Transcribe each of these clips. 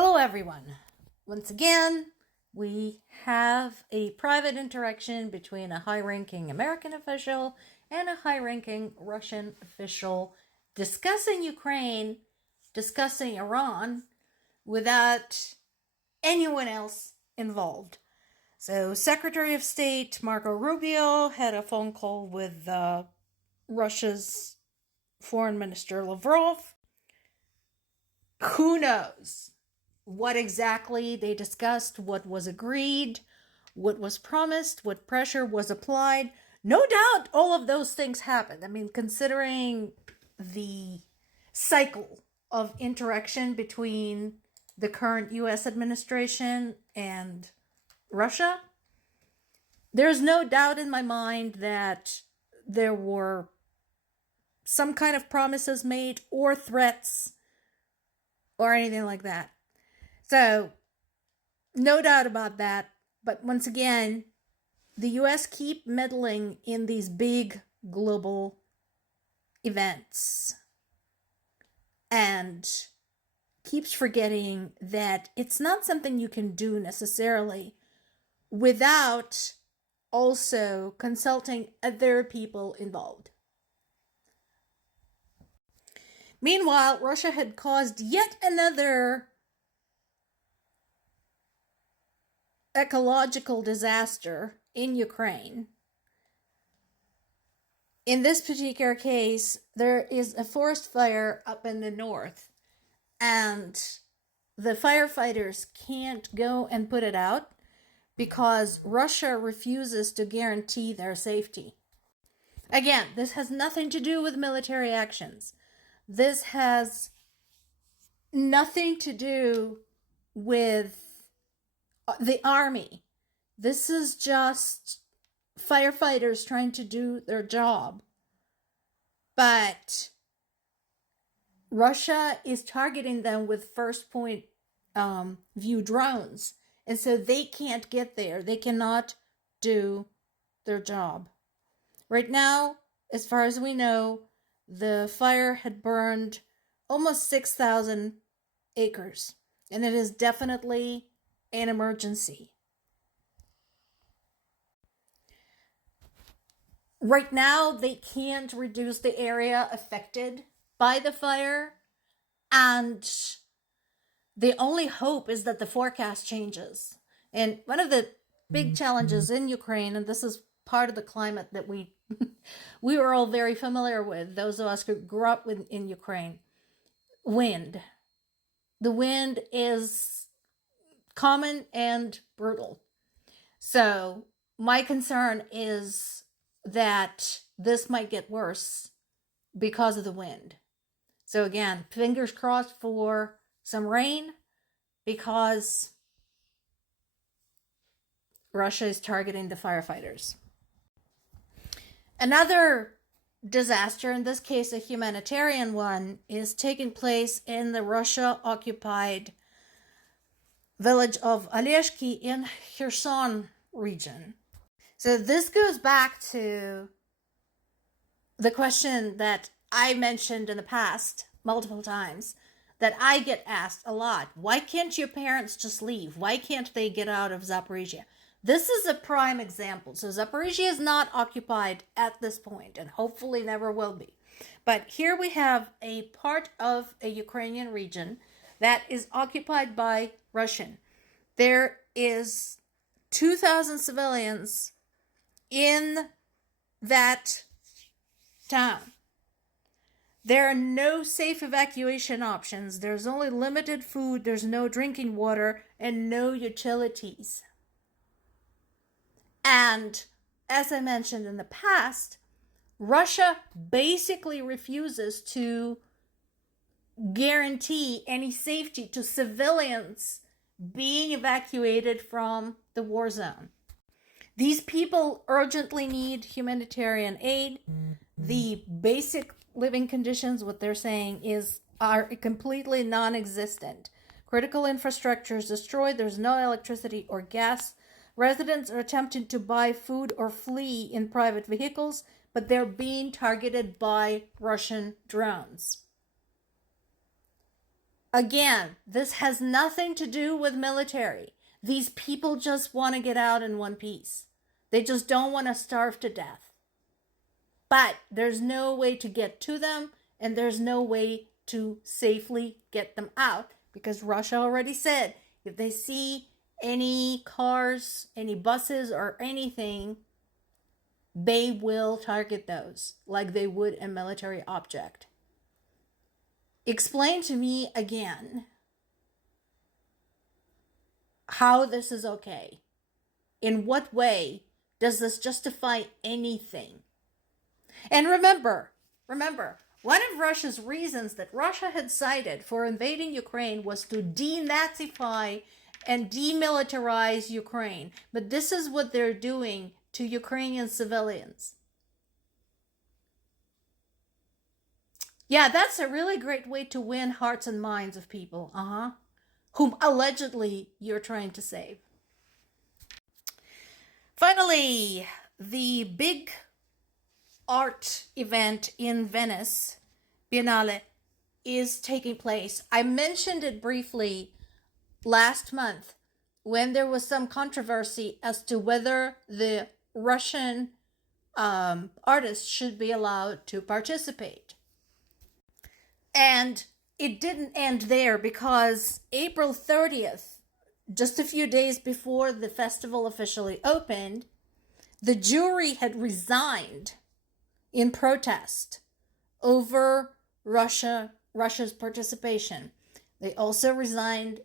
Hello, everyone. Once again, we have a private interaction between a high-ranking American official and a high-ranking Russian official discussing Ukraine, discussing Iran, without anyone else involved. So, Secretary of State Marco Rubio had a phone call with Russia's Foreign Minister Lavrov. Who knows what exactly they discussed, what was agreed, what was promised, what pressure was applied? No doubt all of those things happened. I mean, considering the cycle of interaction between the current US administration and Russia, there's no doubt in my mind that there were some kind of promises made or threats or anything like that. So, no doubt about that. But once again, the US keep meddling in these big global events and keeps forgetting that it's not something you can do necessarily without also consulting other people involved. Meanwhile, Russia had caused yet another ecological disaster in Ukraine. In this particular case, there is a forest fire up in the north, and the firefighters can't go and put it out because Russia refuses to guarantee their safety. Again, this has nothing to do with military actions. This has nothing to do with the army. This is just firefighters trying to do their job. But Russia is targeting them with first point view drones. And so they can't get there. They cannot do their job. Right now, as far as we know, the fire had burned almost 6,000 acres. And it is definitely an emergency. Right now, they can't reduce the area affected by the fire, and the only hope is that the forecast changes. And one of the big challenges in Ukraine, and this is part of the climate that we were all very familiar with, those of us who grew up in Ukraine, wind. The wind is common and brutal. So my concern is that this might get worse because of the wind. So again, fingers crossed for some rain because Russia is targeting the firefighters. Another disaster, in this case a humanitarian one, is taking place in the Russia-occupied village of Oleshki in Kherson region. So this goes back to the question that I mentioned in the past multiple times, that I get asked a lot. Why can't your parents just leave? Why can't they get out of Zaporizhia? This is a prime example. So Zaporizhia is not occupied at this point, and hopefully never will be. But here we have a part of a Ukrainian region that is occupied by Russian. There is 2,000 civilians in that town. There are no safe evacuation options. There's only limited food. There's no drinking water and no utilities. And as I mentioned in the past, Russia basically refuses to guarantee any safety to civilians being evacuated from the war zone. These people urgently need humanitarian aid. The basic living conditions, what they're saying, are completely non-existent. Critical infrastructure is destroyed. There's no electricity or gas. Residents are attempting to buy food or flee in private vehicles, but they're being targeted by Russian drones. Again, this has nothing to do with military. These people just want to get out in one piece. They just don't want to starve to death. But there's no way to get to them, and there's no way to safely get them out, because Russia already said if they see any cars, any buses, or anything, they will target those like they would a military object. Explain to me again how this is okay. In what way does this justify anything? And remember, one of Russia's reasons that Russia had cited for invading Ukraine was to denazify and demilitarize Ukraine. But this is what they're doing to Ukrainian civilians. Yeah, that's a really great way to win hearts and minds of people, whom allegedly you're trying to save. Finally, the big art event in Venice, Biennale, is taking place. I mentioned it briefly last month when there was some controversy as to whether the Russian artists should be allowed to participate. And it didn't end there, because April 30th, just a few days before the festival officially opened, the jury had resigned in protest over Russia's participation. They also resigned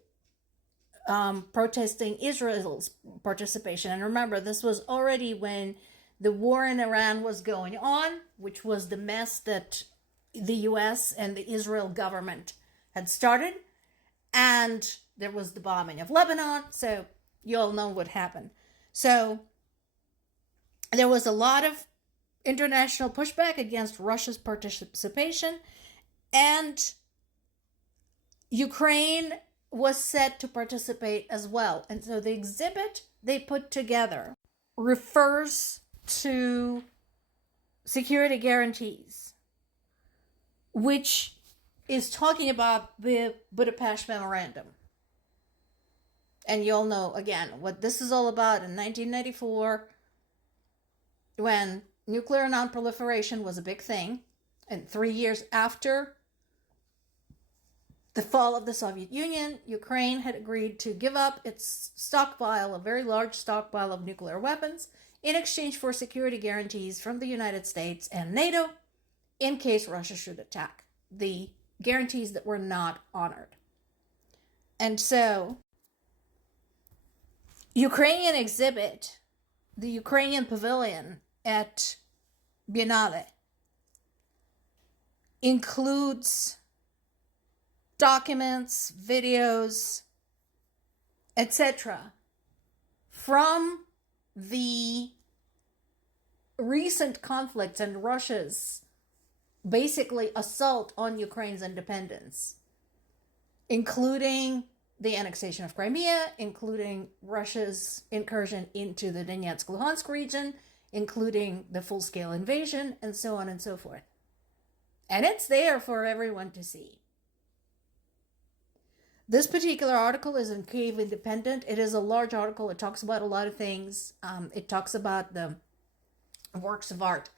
protesting Israel's participation. And remember, this was already when the war in Iran was going on, which was the mess that the US and the Israel government had started. And there was the bombing of Lebanon. So you all know what happened. So there was a lot of international pushback against Russia's participation, and Ukraine was set to participate as well. And so the exhibit they put together refers to security guarantees, which is talking about the Budapest Memorandum. And you'll know, again, what this is all about. In 1994, when nuclear non-proliferation was a big thing, and 3 years after the fall of the Soviet Union, Ukraine had agreed to give up its stockpile, a very large stockpile of nuclear weapons, in exchange for security guarantees from the United States and NATO in case Russia should attack. The guarantees that were not honored. And so, Ukrainian exhibit, the Ukrainian pavilion at Biennale, includes documents, videos, etc. from the recent conflicts and Russia's basically assault on Ukraine's independence, including the annexation of Crimea, including Russia's incursion into the Donetsk-Luhansk region, including the full-scale invasion, and so on and so forth. And it's there for everyone to see. This particular article is in Kyiv Independent. It is a large article. It talks about a lot of things. It talks about the works of art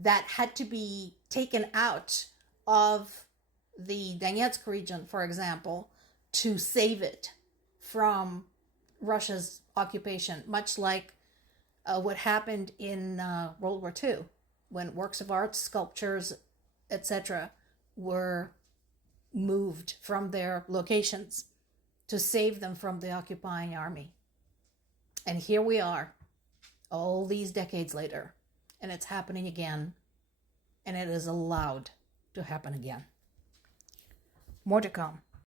that had to be taken out of the Donetsk region, for example, to save it from Russia's occupation, much like what happened in World War II, when works of art, sculptures, etc. were moved from their locations to save them from the occupying army. And here we are, all these decades later, and it's happening again, and it is allowed to happen again. More to come.